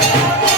Thank you.